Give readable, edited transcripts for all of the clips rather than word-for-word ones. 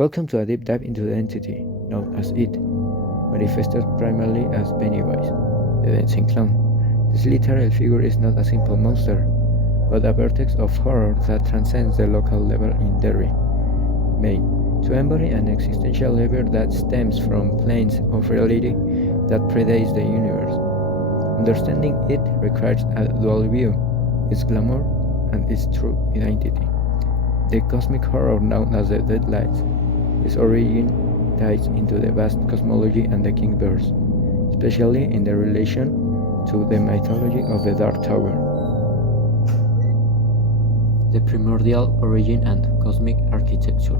Welcome to a deep dive into the entity known as It, manifested primarily as Pennywise, the dancing clown. This literal figure is not a simple monster, but a vertex of horror that transcends the local level in Derry, Maine, to embody an existential level that stems from planes of reality that predates the universe. Understanding it requires a dual view, its glamour and its true identity. The cosmic horror known as the Deadlights, its origin ties into the vast cosmology and the Kingverse, especially in the relation to the mythology of the Dark Tower. The primordial origin and cosmic architecture.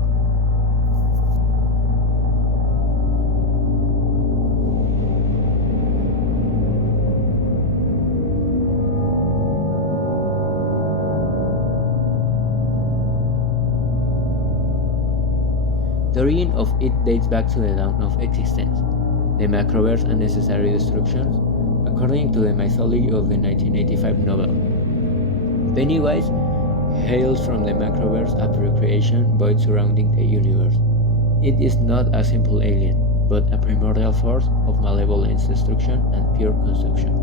The origin of it dates back to the dawn of existence, the macroverse and necessary destructions, according to the mythology of the 1985 novel. Pennywise hails from the macroverse, a pre-creation void surrounding the universe. It is not a simple alien, but a primordial force of malevolence, destruction, and pure consumption.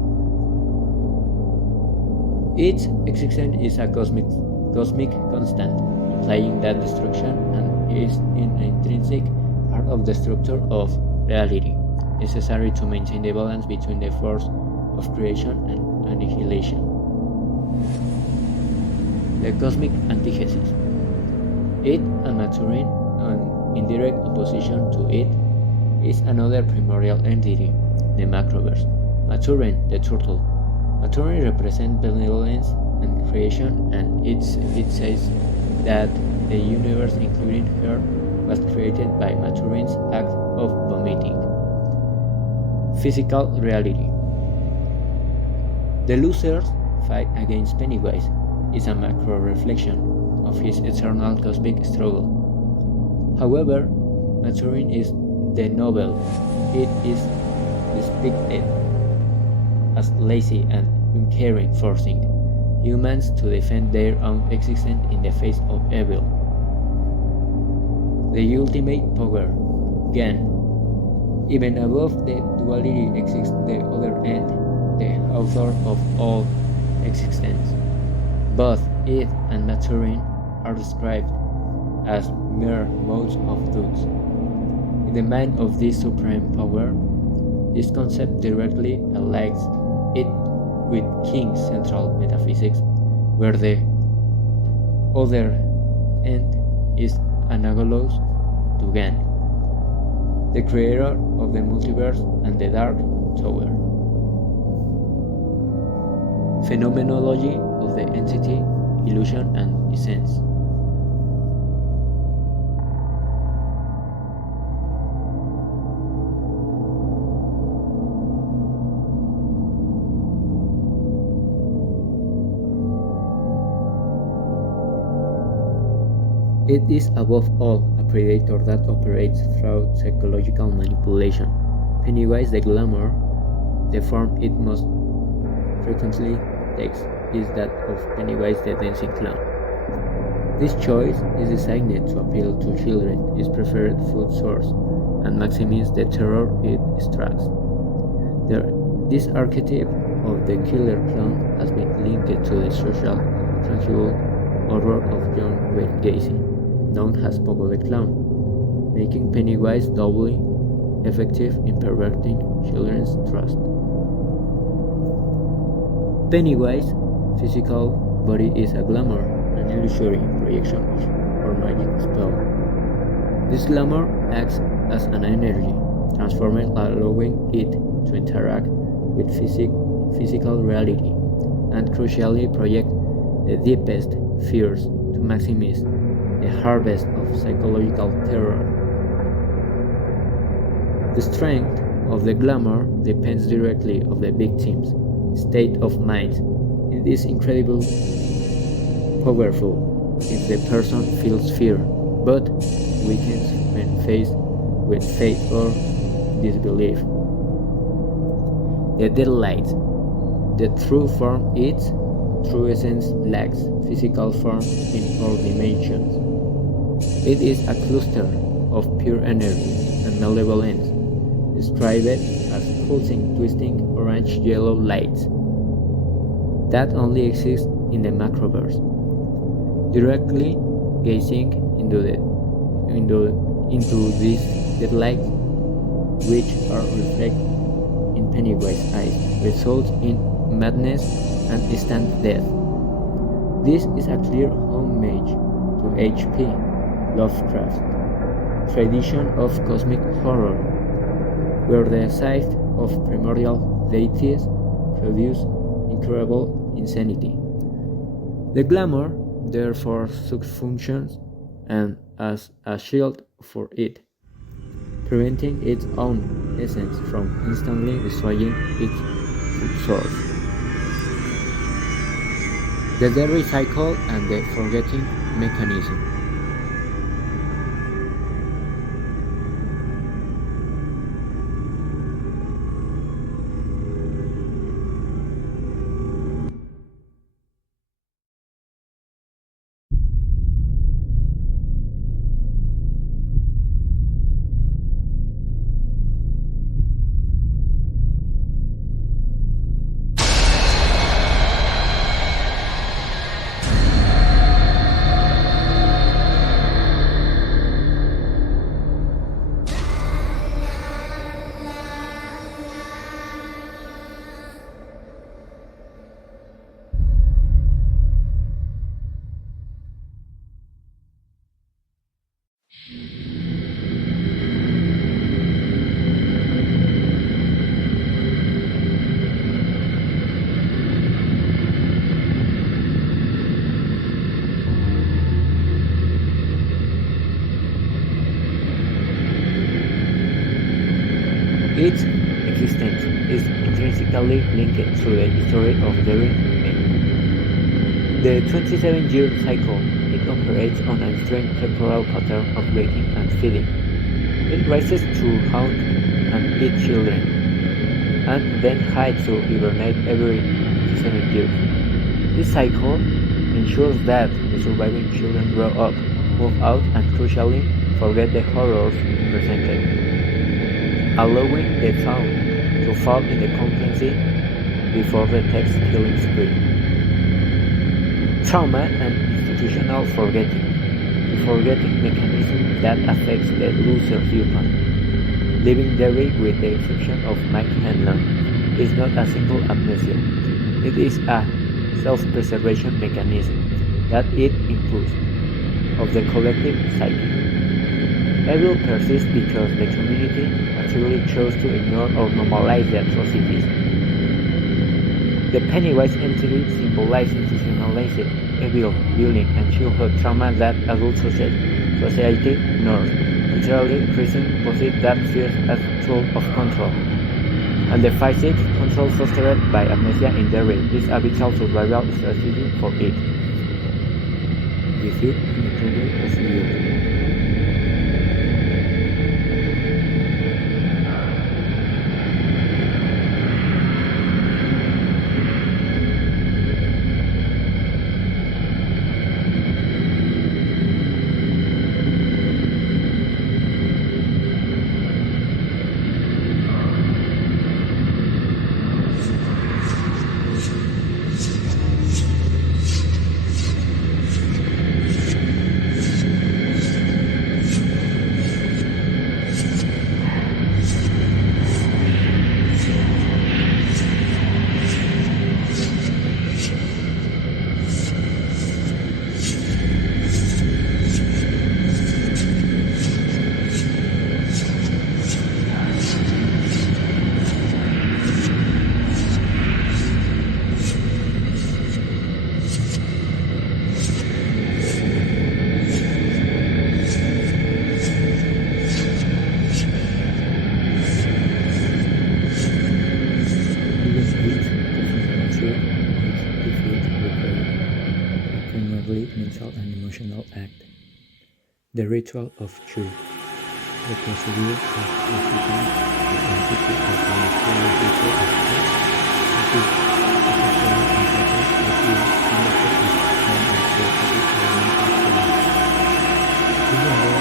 Its existence is a cosmic constant, implying that destruction is an intrinsic part of the structure of reality, necessary to maintain the balance between the force of creation and annihilation. The cosmic antithesis. It and Maturin, in direct opposition to it, is another primordial entity, the macroverse. Maturin, the turtle. Maturin represents benevolence and creation, and it says that the universe, including her, was created by Maturin's act of vomiting. Physical reality. The loser's fight against Pennywise is a macro reflection of his eternal cosmic struggle. However, Maturin is the novel. It is depicted as lazy and uncaring, forcing humans to defend their own existence in the face of evil. The ultimate power, Gan. Even above the duality exists the other end, the author of all existence. Both it and Maturin are described as mere modes of truth. In the mind of this supreme power, this concept directly aligns it with King's central metaphysics, where the other end is analogous to Gan, the creator of the multiverse and the Dark Tower. Phenomenology of the entity, illusion, and essence. It is above all a predator that operates through psychological manipulation. Pennywise the glamour, the form it most frequently takes is that of Pennywise the dancing clown. This choice is designed to appeal to children, its preferred food source, and maximize the terror it extracts. This archetype of the killer clown has been linked to the social tangible horror of John Wayne Gacy, known as Pogo the Clown, making Pennywise doubly effective in perverting children's trust. Pennywise's physical body is a glamour, an illusory projection or magic spell. This glamour acts as an energy, transforming, allowing it to interact with physical reality, and crucially project the deepest fears to maximize the harvest of psychological terror. The strength of the glamour depends directly on the victim's state of mind. It is incredibly powerful if the person feels fear, but weakens when faced with faith or disbelief. The Deadlight. The true form its true essence lacks physical form in all dimensions. It is a cluster of pure energy and malevolence, described as pulsing, twisting, orange-yellow lights that only exist in the macroverse. Directly gazing into these deadlights, which are reflected in Pennywise's eyes, results in madness and instant death. This is a clear homage to H.P. Lovecraft's tradition of cosmic horror, where the sight of primordial deities produce incurable insanity. The glamour therefore functions and as a shield for it, preventing its own essence from instantly destroying its source. The Derry cycle and the forgetting mechanism. Its existence is intrinsically linked to the history of Derry Maine. The 27-year cycle, it operates on a strange temporal pattern of waking and feeding. It rises to haunt and eat children, and then hides to hibernate every 27 years. This cycle ensures that the surviving children grow up, move out, and crucially forget the horrors presented, allowing the town to fall in the complacency before the text killing spree. Trauma and institutional forgetting. The forgetting mechanism that affects the loser viewpoint, leaving Derry with the exception of Mike Hanlon, is not a simple amnesia. It is a self-preservation mechanism that it improves of the collective psyche. Evil persists because the community naturally chose to ignore or normalize the atrocities. The Pennywise entity symbolizes institutionalized evil, bullying, and childhood trauma that adult society ignores. Literally, prison possesses that fears as a tool of control. And the physic control fostered by amnesia in Derry is a vital survival strategy for it. Defeat INKTOBER of Youth. Mental and emotional act. The ritual of truth. The procedure of defeating the entity of the mysterious ritual of truth. It is essentially important that you understand its form and therapeutic element of truth. Even though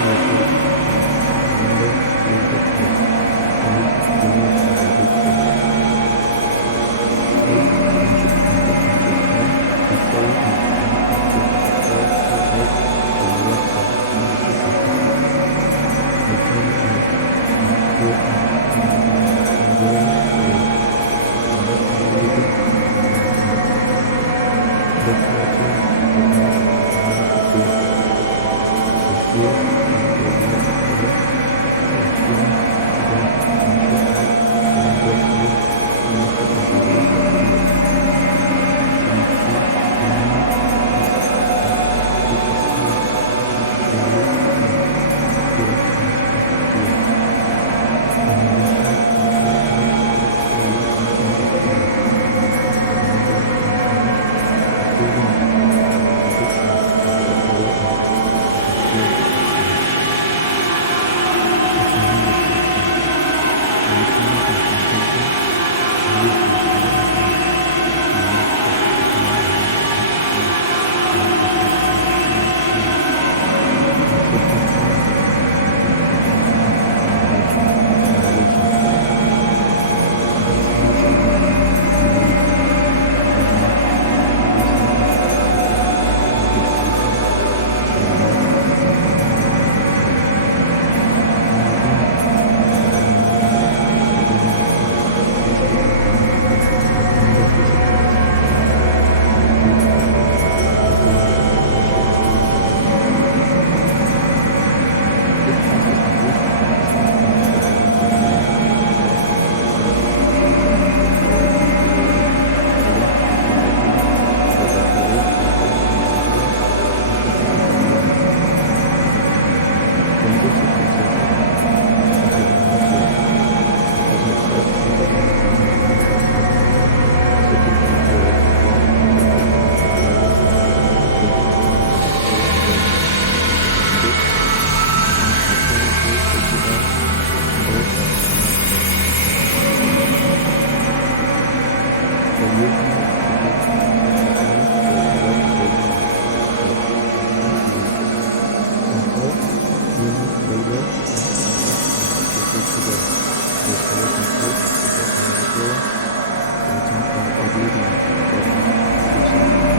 labor and refers to the story concludes because of natural routine of oblivion that is using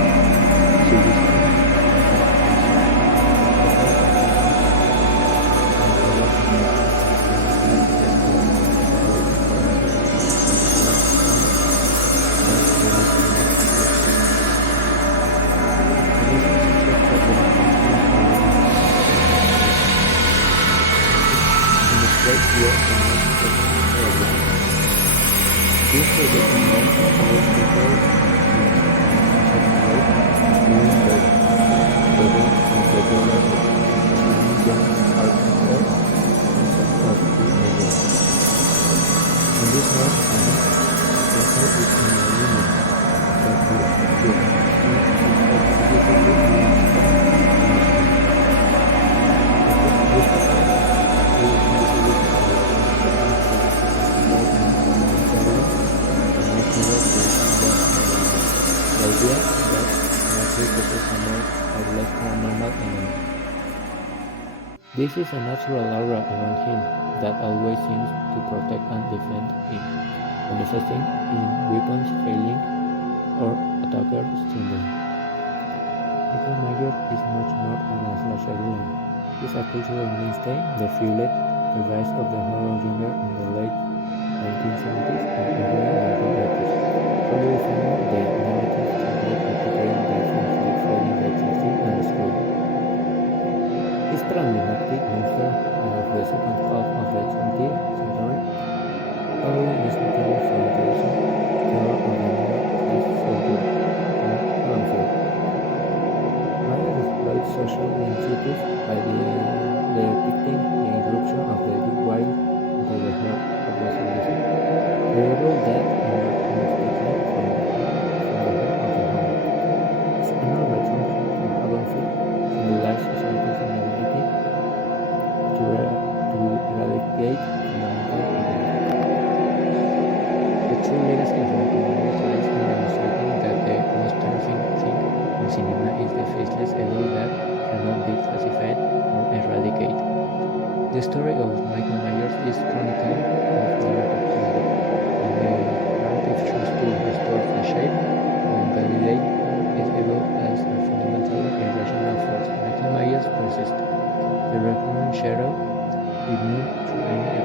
this project involves our people during the regular young architects of the measure. In this one, the head is in a unit that will This is a natural aura around him that always seems to protect and defend him, manifesting in weapons failing or attacker stumbling. Michael Myers is much more than a slasher villain. He is a cultural mainstay that fueled the rise of the horror genre in the late 1970s and early 1980s, solidifying the narrative template applied by films like Friday the 13th and Scream. This paradigmatic monster of the second half of the 20th century, probably is notable for introducing terror of the middle-class soldier and Hampshire. Myers exploits social injustice by depicting the irruption of the big wild into the heart of the civilization, terrible death unexpectedly from the heart of the home. It's another return to Haddonfield symbolize society's inability to eradicate fundamental evil. The true legacy of Michael Myers lies in demonstrating that the most terrifying thing in cinema is the faceless evil that cannot be classified or eradicated. The story of Michael Myers is chronicle of narrative comedy, and the narrative chooses to restore the shape and validate its evil as a fundamentally irrational force. Michael Myers persists, the recurring shadow, immune to any